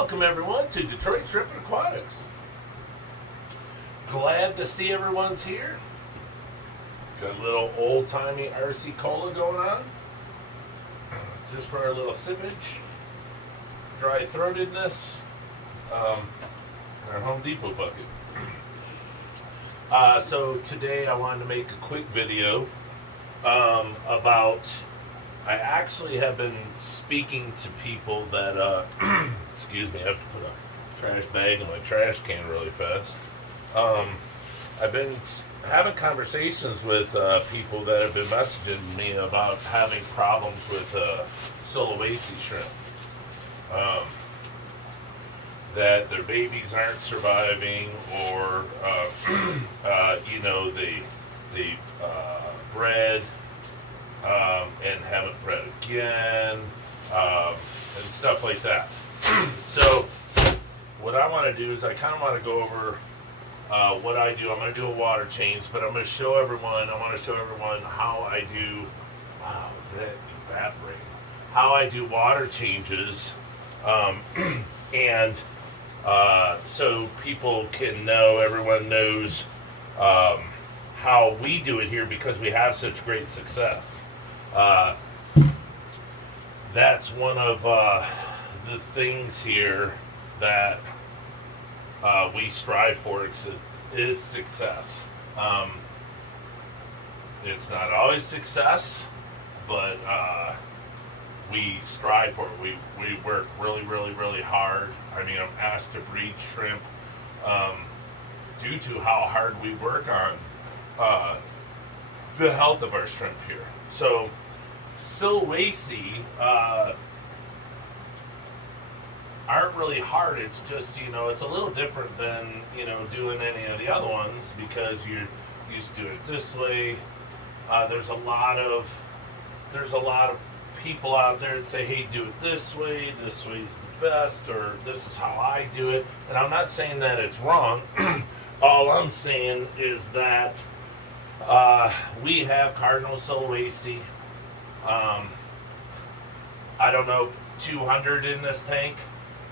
Welcome everyone to Detroit Shrimp and Aquatics. Glad to see everyone's here. Got a little old-timey RC Cola going on. Just for our little sippage. Dry throatedness. Our Home Depot bucket. So today I wanted to make a quick video about, I actually have been speaking to people that, excuse me, I have to put a trash bag in my trash can really fast. I've been having conversations with people that have been messaging me about having problems with Sulawesi shrimp. That their babies aren't surviving, or they bred and haven't bred again, and stuff like that. So what I want to do is I kind of want to go over what I do. I'm going to do a water change, but I'm going to show everyone. I want to show everyone how I do. Wow, is that evaporating? How I do water changes, and so people can know, everyone knows how we do it here because we have such great success. That's one of the things here that we strive for is success. It's not always success, but we strive for it. We work really, really, really hard. I mean, I'm asked to breed shrimp due to how hard we work on the health of our shrimp here. So, Sulawesi aren't really hard. It's just, it's a little different than, doing any of the other ones because you're used to doing it this way. There's a lot of people out there that say, hey, do it this way is the best, or this is how I do it. And I'm not saying that it's wrong. All I'm saying is that we have Cardinal Sulawesi. I don't know, 200 in this tank.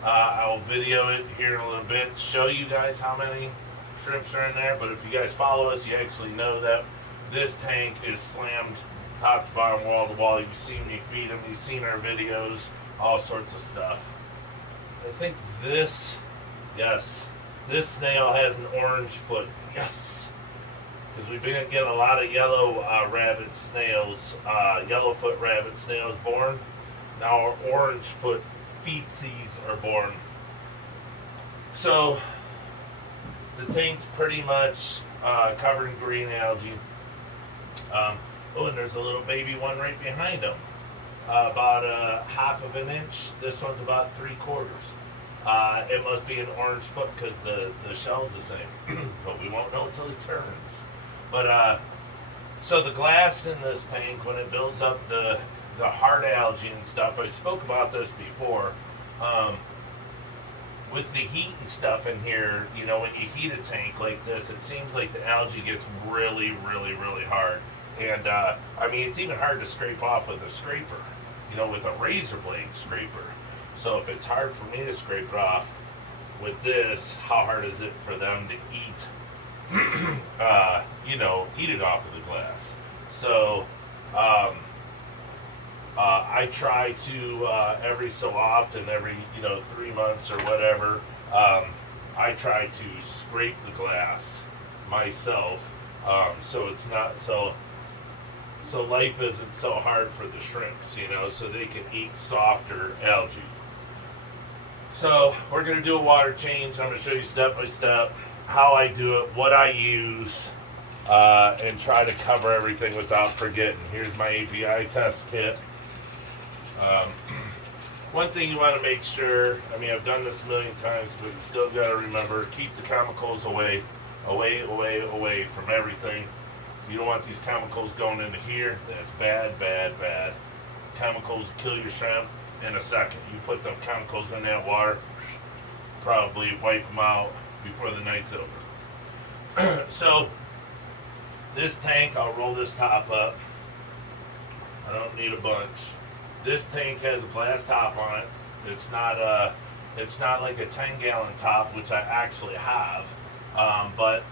I'll video it here in a little bit, show you guys how many shrimps are in there. But if you guys follow us, you actually know that this tank is slammed top to bottom, wall to wall. You've seen me feed them, you've seen our videos, all sorts of stuff. I think this snail has an orange foot. Yes! Because we've been getting a lot of yellow rabbit snails, yellowfoot rabbit snails born. Now our orange foot feetsies are born. So the tank's pretty much covered in green algae. Oh, and there's a little baby one right behind them, about a half of an inch. This one's about 3/4. It must be an orange foot because the shell's the same, but we won't know until he turns. But so the glass in this tank, when it builds up the hard algae and stuff, I spoke about this before. With the heat and stuff in here, when you heat a tank like this, it seems like the algae gets really, really, really hard. And, it's even hard to scrape off with a scraper, with a razor blade scraper. So if it's hard for me to scrape it off with this, how hard is it for them to eat, eat it off of the glass? So, I try to, every so often, every, 3 months or whatever, I try to scrape the glass myself, so it's not so life isn't so hard for the shrimps, so they can eat softer algae. So we're going to do a water change. I'm going to show you step by step how I do it, what I use, and try to cover everything without forgetting. Here's my API test kit. One thing you want to make sure, I've done this a million times, but you still got to remember, keep the chemicals away from everything. You don't want these chemicals going into here. That's bad, bad, bad. Chemicals kill your shrimp in a second. You put them chemicals in that water, probably wipe them out before the night's over. So, this tank, I'll roll this top up. I don't need a bunch. This tank has a glass top on it. It's not It's not like a 10-gallon top, which I actually have, but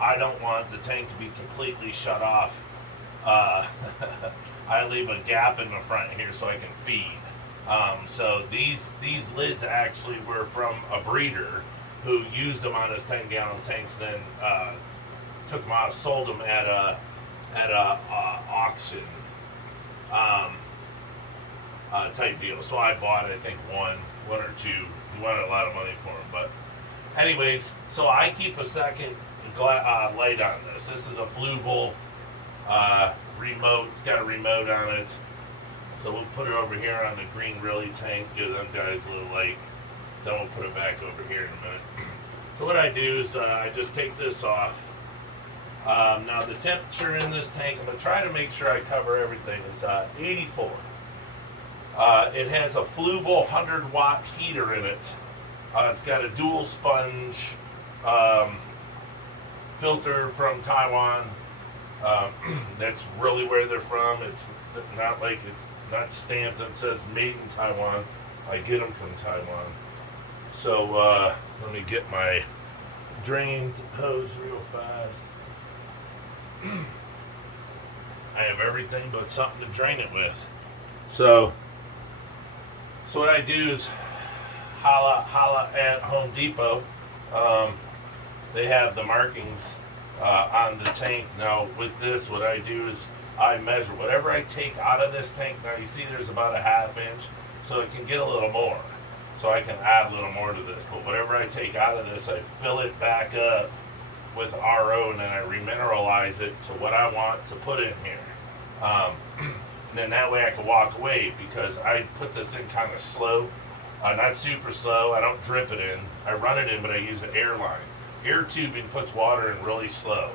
I don't want the tank to be completely shut off. Uh, I leave a gap in the front here so I can feed. So these lids actually were from a breeder who used them on his 10-gallon tanks, then took them off, sold them at a auction type deal. So I bought, I think, one or two. He wanted a lot of money for them, but anyways, so I keep a second light on this. This is a Fluval remote. It's got a remote on it. So we'll put it over here on the green Really tank, give them guys a little light. Then we'll put it back over here in a minute. So what I do is I just take this off. Now the temperature in this tank, I'm going to try to make sure I cover everything, is 84. It has a Fluval 100-watt heater in it. It's got a dual sponge filter from Taiwan. That's really where they're from. It's not like it's not stamped and says made in Taiwan. I get them from Taiwan. So let me get my drain hose real fast. I have everything but something to drain it with. So what I do is holla at Home Depot. They have the markings on the tank. Now with this, what I do is I measure whatever I take out of this tank. Now you see there's about a ½ inch, so it can get a little more. So I can add a little more to this. But whatever I take out of this, I fill it back up with RO, and then I remineralize it to what I want to put in here. And then that way I can walk away, because I put this in kind of slow, not super slow. I don't drip it in. I run it in, but I use an air line. Air tubing puts water in really slow,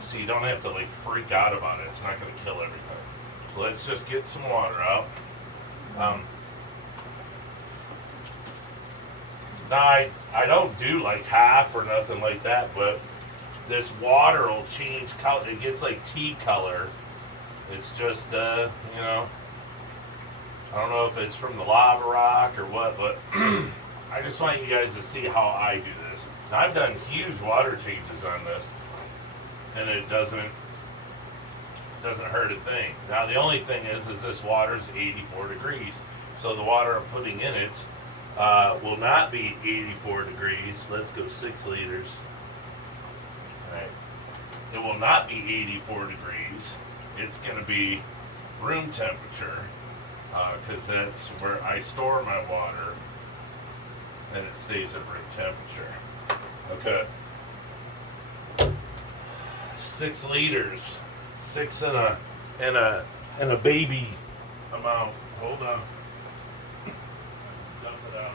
so you don't have to like freak out about it. It's not going to kill everything. So let's just get some water out. Now I don't do like half or nothing like that, but this water will change color. It gets like tea color. It's just, I don't know if it's from the lava rock or what, but I just want you guys to see how I do this. Now, I've done huge water changes on this, and it doesn't hurt a thing. Now, the only thing is this water is 84 degrees. So the water I'm putting in it will not be 84 degrees. Let's go 6 liters. All right. It will not be 84 degrees. It's going to be room temperature, because that's where I store my water, and it stays at room temperature. Okay. 6 liters. 6 and a baby amount. Hold on. Dump it out.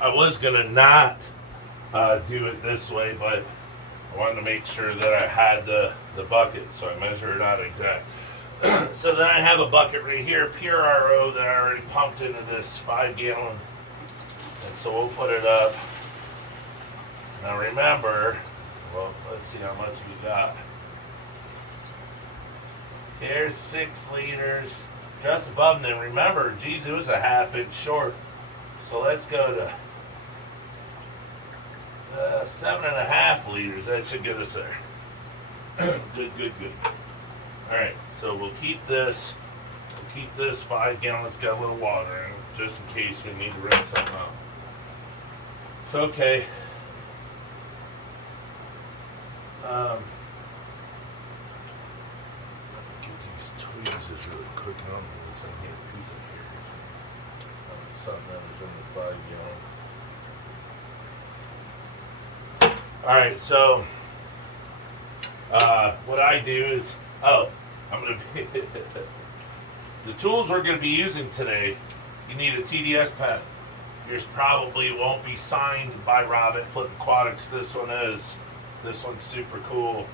I was gonna not do it this way, but I wanted to make sure that I had the bucket, so I measured it out exact. So then I have a bucket right here, pure RO, that I already pumped into this 5-gallon, and so we'll put it up. Now remember, well, let's see how much we got. Here's 6 liters, just above them. Remember, geez, it was a ½ inch short, so let's go to 7.5 liters. That should get us there. Good. All right, so we'll keep this 5 gallons. Got a little water in it, just in case we need to rinse something out. It's okay. Get these tweezers really quick on this. I need a piece of here. Something that was in the 5-gallon. Alright, so what I do is, I'm going to be, the tools we're going to be using today, you need a TDS pen. Yours probably won't be signed by Rob at Flip Aquatics. This one is. This one's super cool.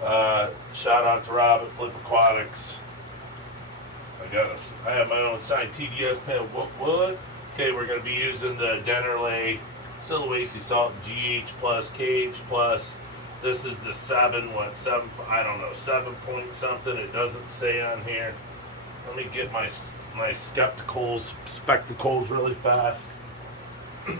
Shout out to Rob at Flip Aquatics. I have my own signed TDS pen. What? Okay, we're going to be using the Dennerley Sulawesi Salt GH plus KH plus. This is the 7, I don't know, 7 point something. It doesn't say on here. Let me get my spectacles really fast. I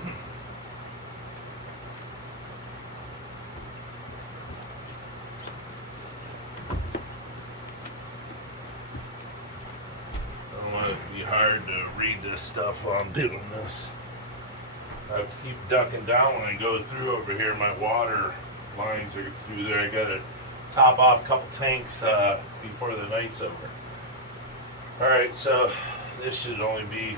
don't want it to be hard to read this stuff while I'm doing this. I have to keep ducking down when I go through over here. My water lines are through there. I got to top off a couple tanks before the night's over. Alright, so this should only be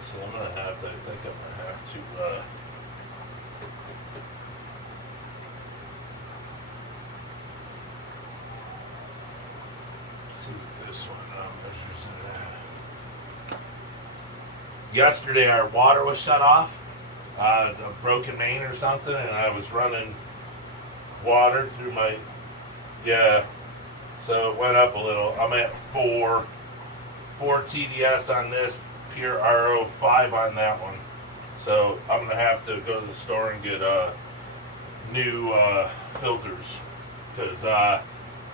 so I'm gonna have to, I think I'm gonna have to see what this one measures it at. Yesterday our water was shut off, a broken main or something, and I was running water through my, so it went up a little. I'm at 4 TDS on this, pure RO5 on that one. So I'm gonna have to go to the store and get new filters, because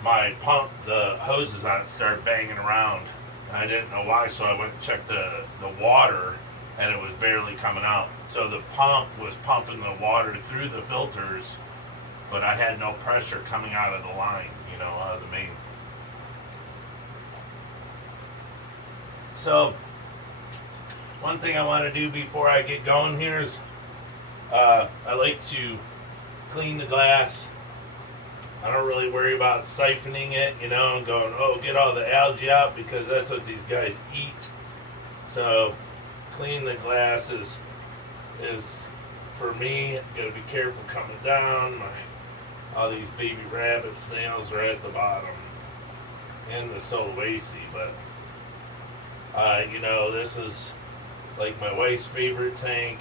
my pump, the hoses on it started banging around. I didn't know why, so I went and checked the water, and it was barely coming out. So the pump was pumping the water through the filters, but I had no pressure coming out of the line, out of the main. So one thing I want to do before I get going here is I like to clean the glass. I don't really worry about siphoning it, and going, oh, get all the algae out, because that's what these guys eat. So clean the glass is for me. Gotta be careful coming down. All these baby rabbit snails are at the bottom, and the Sulawesi, but this is like my wife's favorite tank.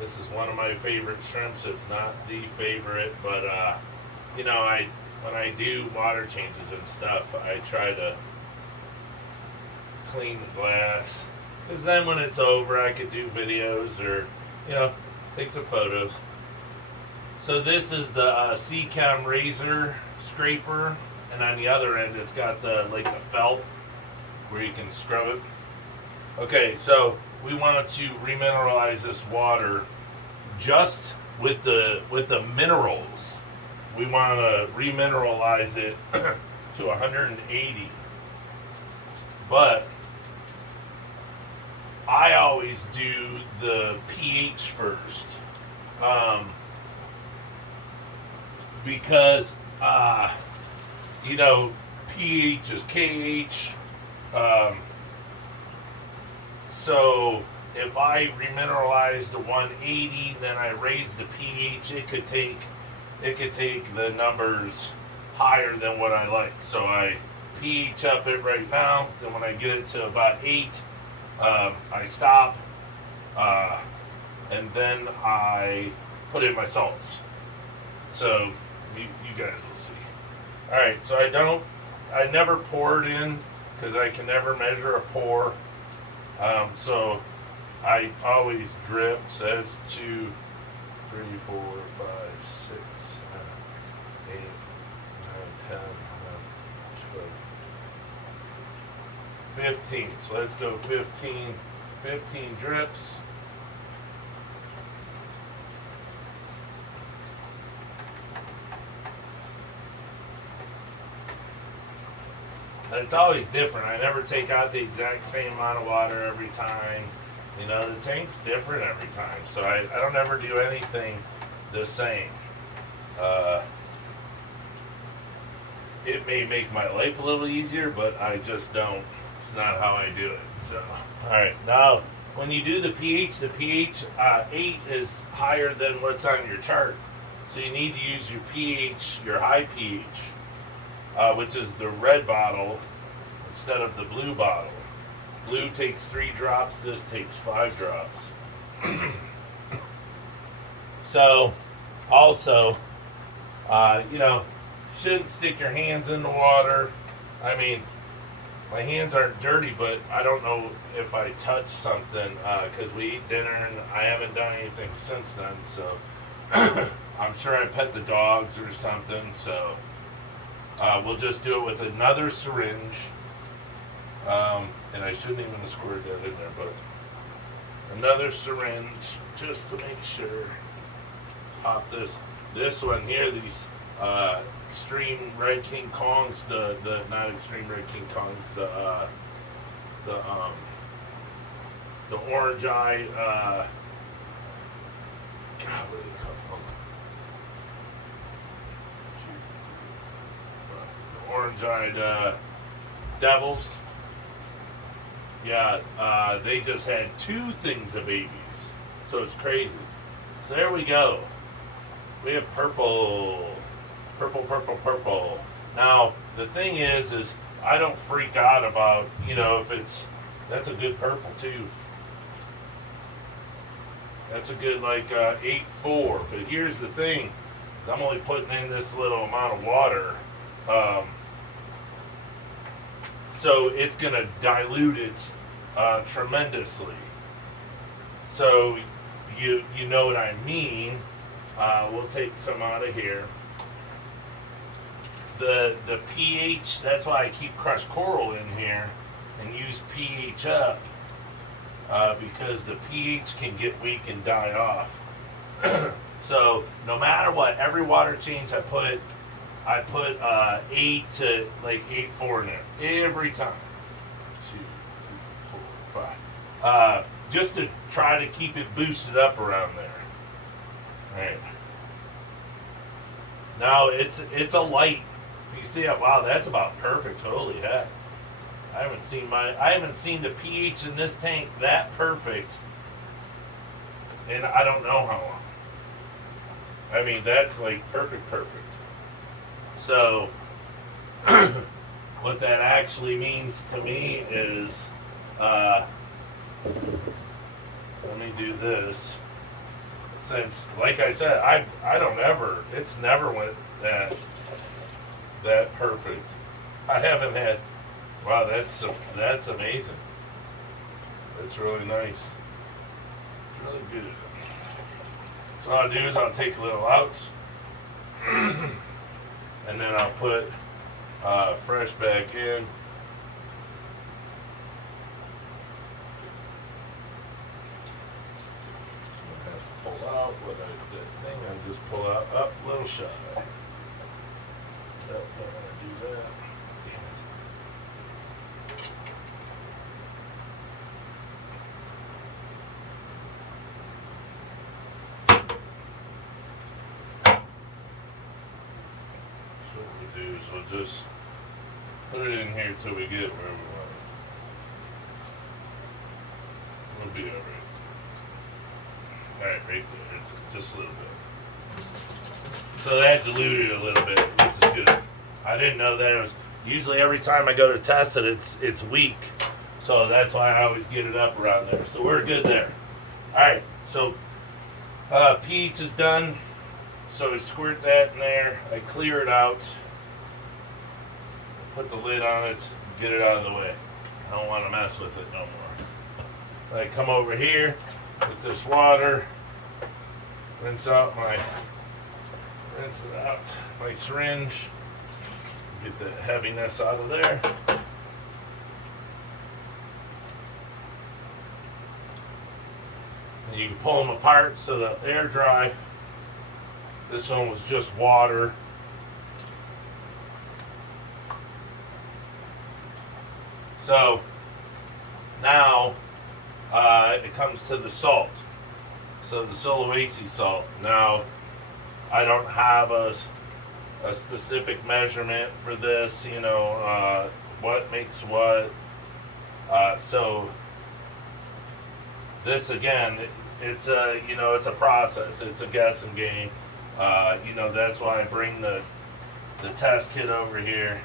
This is one of my favorite shrimps, if not the favorite. But when I do water changes and stuff, I try to clean the glass, because then when it's over, I could do videos or take some photos. So this is the C-Chem razor scraper, and on the other end, it's got the felt where you can scrub it. Okay, so we wanted to remineralize this water just with the minerals. We want to remineralize it to 180. But I always do the pH first, because pH is KH. So if I remineralize to 180, then I raise the pH, it could take the numbers higher than what I like. So I pH up it right now. Then when I get it to about 8, I stop, and then I put in my salts. So you guys will see. All right, so I never pour it in, because I can never measure a pour. So I always drip. So that's 2, 3, 4, 5, 6, 7, 8, 9, 10, 11, 12, 15. So let's go 15 drips. And it's always different. I never take out the exact same amount of water every time. The tank's different every time. So I don't ever do anything the same. It may make my life a little easier, but I just don't. It's not how I do it. So, alright. Now, when you do the pH 8 is higher than what's on your chart. So you need to use your pH, your high pH. Which is the red bottle instead of the blue bottle. Blue takes 3 drops, this takes 5 drops. So, also, You know, shouldn't stick your hands in the water. I mean, my hands aren't dirty, but I don't know if I touched something because we eat dinner and I haven't done anything since then. So I'm sure I pet the dogs or something. So we'll just do it with another syringe. And I shouldn't even have squirted that in there, but another syringe just to make sure. Pop this one here, these extreme red King Kongs, the not extreme red King Kongs, the orange eye God, what are they called? The orange eyed devils. Yeah, they just had 2 things of babies, so it's crazy. So there we go. We have purple. Now, the thing is I don't freak out about, if that's a good purple too. That's a good, 8.4. But here's the thing, I'm only putting in this little amount of water. So it's going to dilute it tremendously. So you know what I mean. We'll take some out of here. The pH, that's why I keep crushed coral in here and use pH up, because the pH can get weak and die off. So no matter what, every water change I put 8 to 8.4 in there every time. 2, 3, 4, 5. Just to try to keep it boosted up around there. All right. Now it's a light. You see it? Wow, that's about perfect. Holy heck! I haven't seen the pH in this tank that perfect, and I don't know how long. I mean, that's perfect. So, what that actually means to me is, let me do this. Since, like I said, it's never went that perfect. I haven't had. Wow, that's amazing. That's really nice. Really good. So what I'll do is I'll take a little out, and then I'll put fresh back in. Pull out what the thing I just pull out up a little shy. Nope, don't want to do that. Damn it. So what we do is we'll just put it in here till we get where we want it. We'll be alright. Alright, right there. It's just a little bit. So that diluted a little bit, which is good. I didn't know that it was. Usually every time I go to test it, it's weak. So that's why I always get it up around there. So we're good there. Alright, so pH is done. So I squirt that in there. I clear it out. Put the lid on it. Get it out of the way. I don't want to mess with it no more. I come over here with this water. Rinse it out my syringe, get the heaviness out of there. And you can pull them apart so they'll air dry. This one was just water. So now it comes to the salt. So the Sulawesi salt. Now, I don't have a specific measurement for this, what makes what. So this again, it's a process. It's a guessing game. That's why I bring the test kit over here.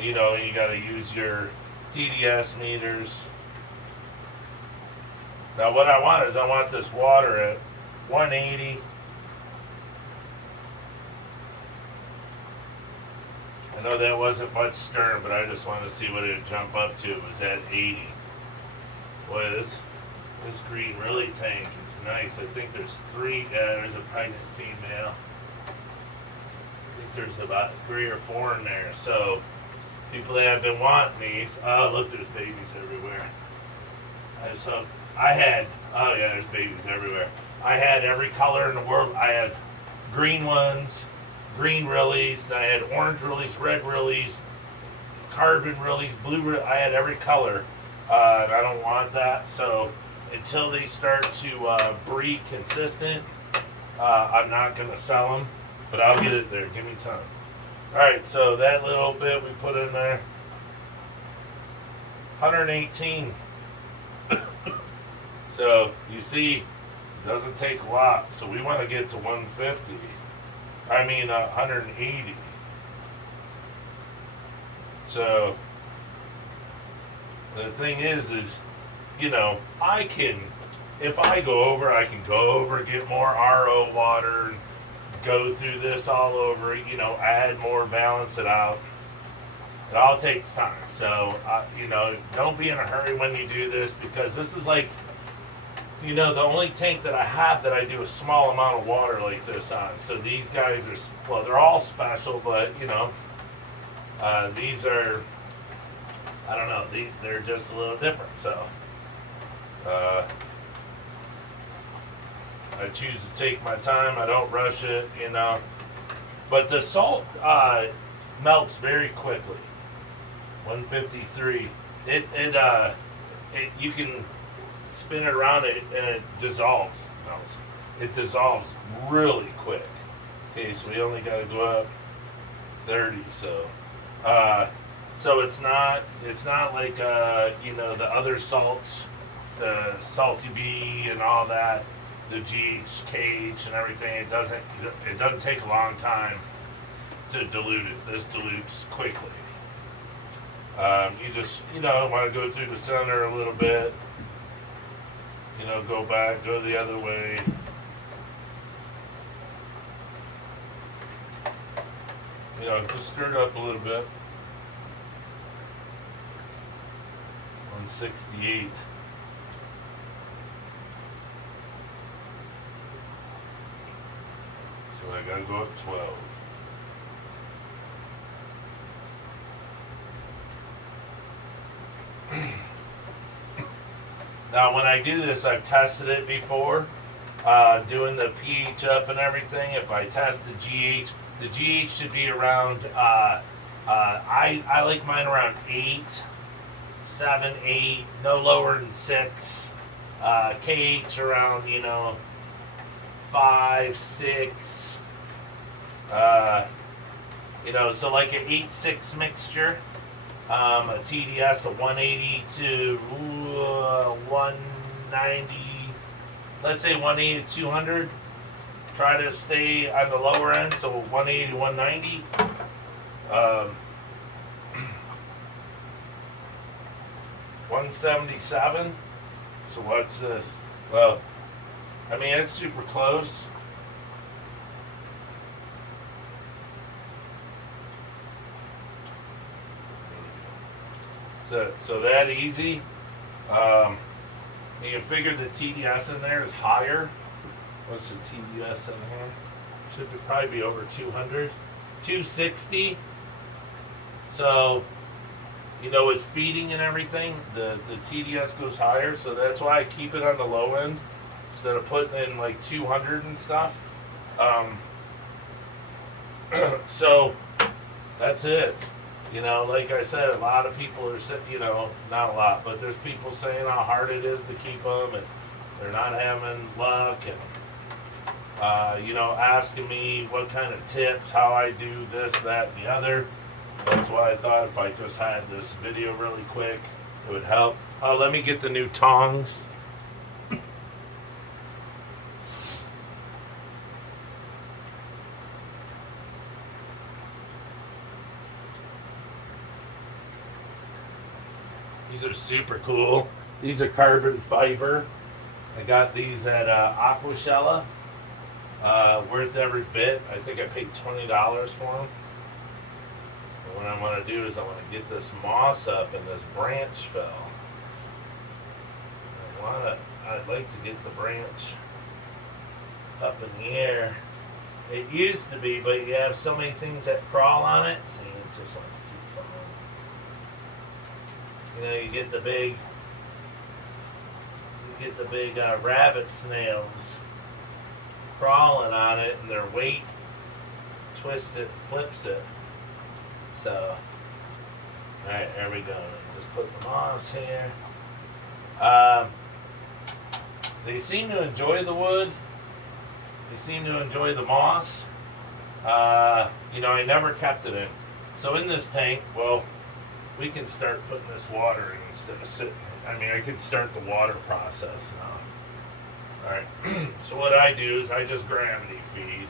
You got to use your TDS meters. Now what I want is this water at 180 I know that wasn't much stern, but I just wanted to see what it'd jump up to. It was at 80. Boy, this green really tank is nice. I think there's three. There's a pregnant female. I think there's about 3 or 4 in there. So people that have been wanting these. Oh, look, there's babies everywhere. I just hope I had. Oh yeah, there's babies everywhere. I had every color in the world. I had green ones, green Rillies. Then I had orange Rillies, red Rillies, carbon Rillies, blue. I had every color, and I don't want that. So until they start to breed consistent, I'm not gonna sell them. But I'll get it there. Give me time. All right. So that little bit we put in there, 118. So you see, it doesn't take a lot. So we want to get to 150. I mean 180. So the thing is, you know, I can, if I go over, I can go over, get more RO water, and go through this all over. You know, add more, balance it out. It all takes time. So you know, don't be in a hurry when you do this, because this is like, you know, the only tank that I have that I do a small amount of water like this on. So these guys are, well, they're all special, but you know, these are, I don't know, they're just a little different. So I choose to take my time. I don't rush it, you know. But the salt melts very quickly. 153. You can spin it around it and it dissolves. It dissolves really quick. Okay, so we only got to go up 30. So it's not like you know, the other salts, the Salty Bee and all that, the GH cage and everything. It doesn't take a long time to dilute it. This dilutes quickly. You just, you know, want to go through the center a little bit. You know, go back, go the other way. You know, just stir it up a little bit. 168. So I gotta go up 12. Now, when I do this, I've tested it before, doing the pH up and everything. If I test the GH should be around, I like mine around 8, 7, 8, no lower than 6. KH around, you know, 5, 6. You know, so like an 8-6 mixture. A TDS of 180 to 190, let's say 180 to 200. Try to stay on the lower end, so 180 to 190. 177. So what's this? Well, I mean, it's super close. So that easy. You can figure the TDS in there is higher. What's the TDS in here? Should probably be over 200. 260. So, you know, with feeding and everything, the TDS goes higher. So that's why I keep it on the low end instead of putting in like 200 and stuff. So that's it. You know, like I said, a lot of people are, you know, not a lot, but there's people saying how hard it is to keep them, and they're not having luck, and, you know, asking me what kind of tips, how I do this, that, and the other. That's why I thought if I just had this video really quick, it would help. Oh, let me get the new tongs. These are super cool. These are carbon fiber. I got these at Aquashella. Worth every bit. I think I paid $20 for them. And what I want to do is I want to get this moss up and this branch fell. I'd like to get the branch up in the air. It used to be, but you have so many things that crawl on it. See, it just wants to keep falling. You know, you get the big rabbit snails crawling on it, and their weight twists it, flips it. So, alright, there we go. Just put the moss here. They seem to enjoy the wood. They seem to enjoy the moss. You know, I never kept it in. So in this tank, well, we can start putting this water in instead of sitting. I mean, I could start the water process now. Alright, so what I do is I just gravity feed.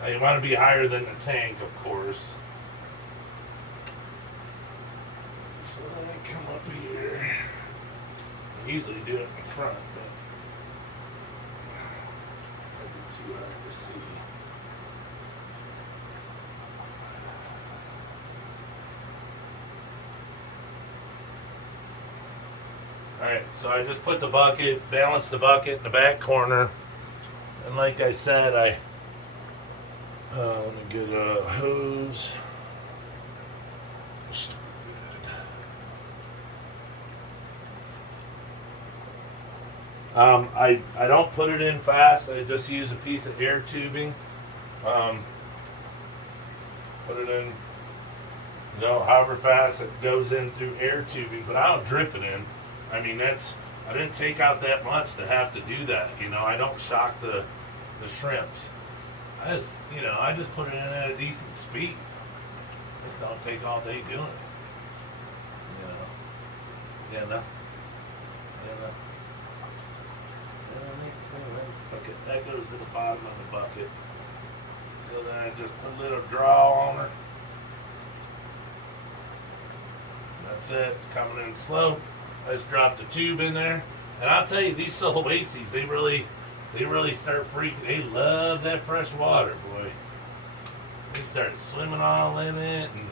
Now you want to be higher than the tank, of course. So then I come up here. I usually do it in front, but it'd be too hard to see. Alright, so I just put the bucket, balance the bucket in the back corner. And like I said, let me get a hose. I don't put it in fast. I just use a piece of air tubing. Put it in, you know, however fast it goes in through air tubing, but I don't drip it in. I mean, I didn't take out that much to have to do that. You know, I don't shock the shrimps. I just put it in at a decent speed. Just don't take all day doing it. You know. Yeah, no. Okay, that goes to the bottom of the bucket. So then I just put a little draw on her. That's it. It's coming in slow. I just dropped a tube in there. And I'll tell you, these Sulawesi's, they really start freaking. They love that fresh water, boy. They start swimming all in it, and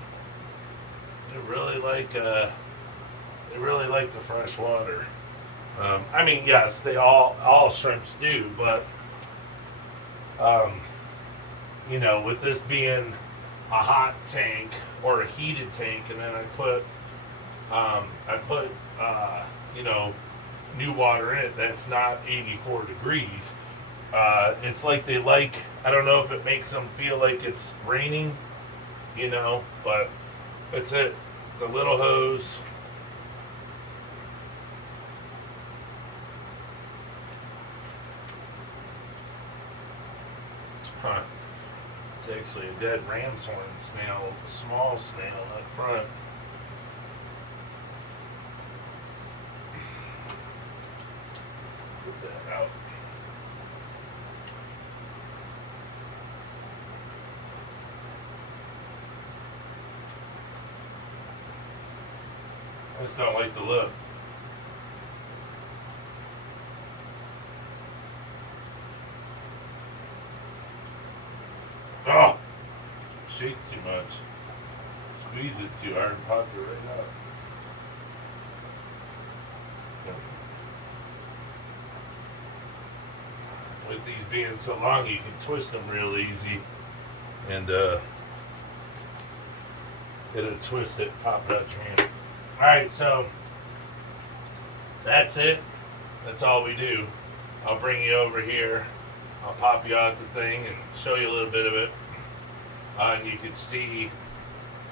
they really like the fresh water. I mean, yes, they all shrimps do, but you know, with this being a hot tank or a heated tank, and then I put you know, new water in it that's not 84 degrees. It's like they like, I don't know if it makes them feel like it's raining, you know, but that's it. The little hose. Huh. It's actually a dead ram's horn snail, a small snail up front. Get that out. I just don't like the look. Oh! Shake too much. Squeeze it too hard and pop it right out. With these being so long, you can twist them real easy. And it'll twist it, pop it out your hand. Alright, so that's it. That's all we do. I'll bring you over here. I'll pop you out the thing and show you a little bit of it. And you can see,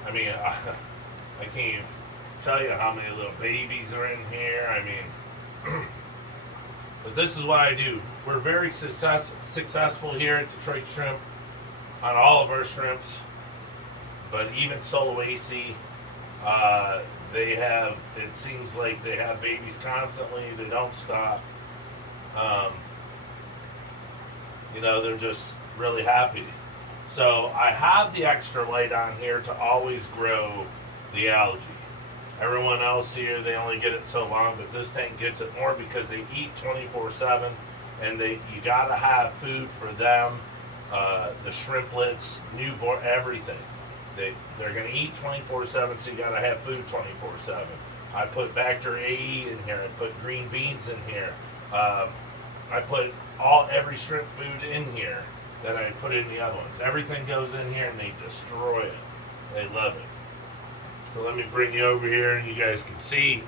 I mean, I can't even tell you how many little babies are in here. I mean, but this is what I do. We're very successful here at Detroit Shrimp on all of our shrimps. But even Sulawesi, they have, it seems like they have babies constantly. They don't stop. You know, they're just really happy. So I have the extra light on here to always grow the algae. Everyone else here, they only get it so long, but this tank gets it more because they eat 24/7. and you gotta have food for them. The shrimplets, newborn, everything. They're gonna eat 24/7, so you gotta have food 24/7. I put Bacter AE in here. I put green beans in here. I put every shrimp food in here that I put in the other ones. Everything goes in here, and they destroy it. They love it. So let me bring you over here, and you guys can see.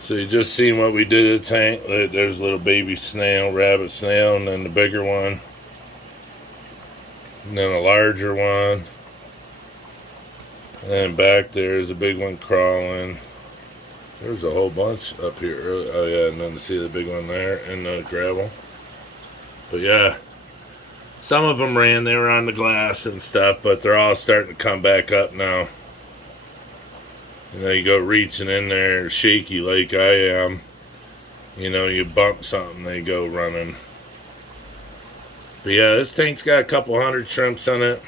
So you just seen what we did at the tank. There's a little baby snail, rabbit snail, and then the bigger one. And then a larger one. And then back there's a big one crawling. There's a whole bunch up here early. Oh yeah, and then to see the big one there in the gravel. But yeah, some of them ran. They were on the glass and stuff, but they're all starting to come back up now. You know, you go reaching in there shaky like I am. You know, you bump something, they go running. But yeah, this tank's got a couple hundred shrimps in it.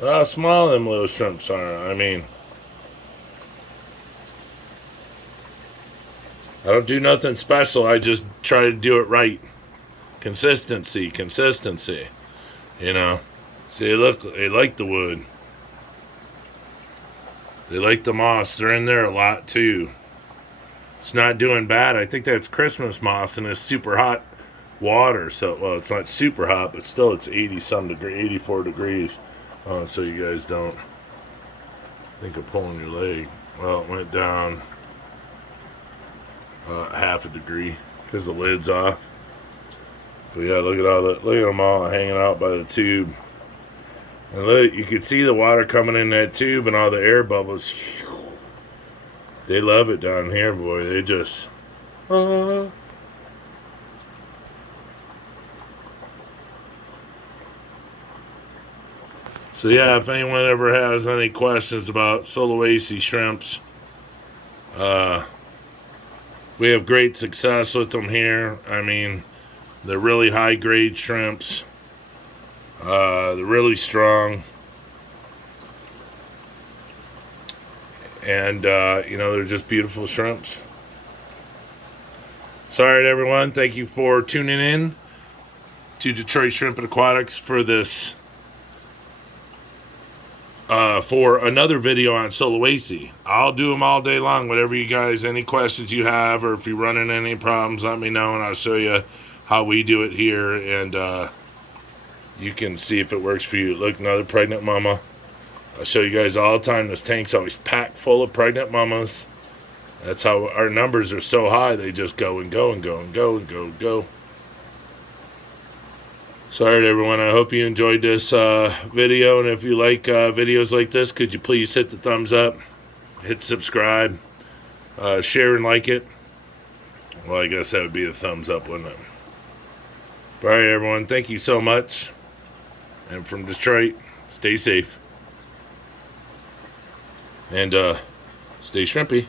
Well, how small them little shrimps are. I mean, I don't do nothing special. I just try to do it right. Consistency. You know. See, they like the wood. They like the moss. They're in there a lot too. It's not doing bad. I think that's Christmas moss in this super hot water. So, well, it's not super hot, but still it's 84 degrees. So you guys don't think of pulling your leg. Well, it went down half a degree because the lid's off. But yeah, look at them all hanging out by the tube. And look, you can see the water coming in that tube and all the air bubbles. They love it down here, boy. They just... So yeah, if anyone ever has any questions about Sulawesi shrimps, we have great success with them here. I mean, they're really high-grade shrimps. They're really strong. And, you know, they're just beautiful shrimps. So, all right, everyone. Thank you for tuning in to Detroit Shrimp and Aquatics for this, for another video on Sulawesi. I'll do them all day long. Whatever you guys, any questions you have, or if you run into any problems, let me know, and I'll show you how we do it here. And, you can see if it works for you. Look, another pregnant mama. I show you guys all the time. This tank's always packed full of pregnant mamas. That's how our numbers are so high. They just go and go and go and go and go and go. So, all right, everyone. I hope you enjoyed this video. And if you like videos like this, could you please hit the thumbs up, hit subscribe, share and like it. Well, I guess that would be a thumbs up, wouldn't it? All right, everyone. Thank you so much. And from Detroit, stay safe. And stay shrimpy.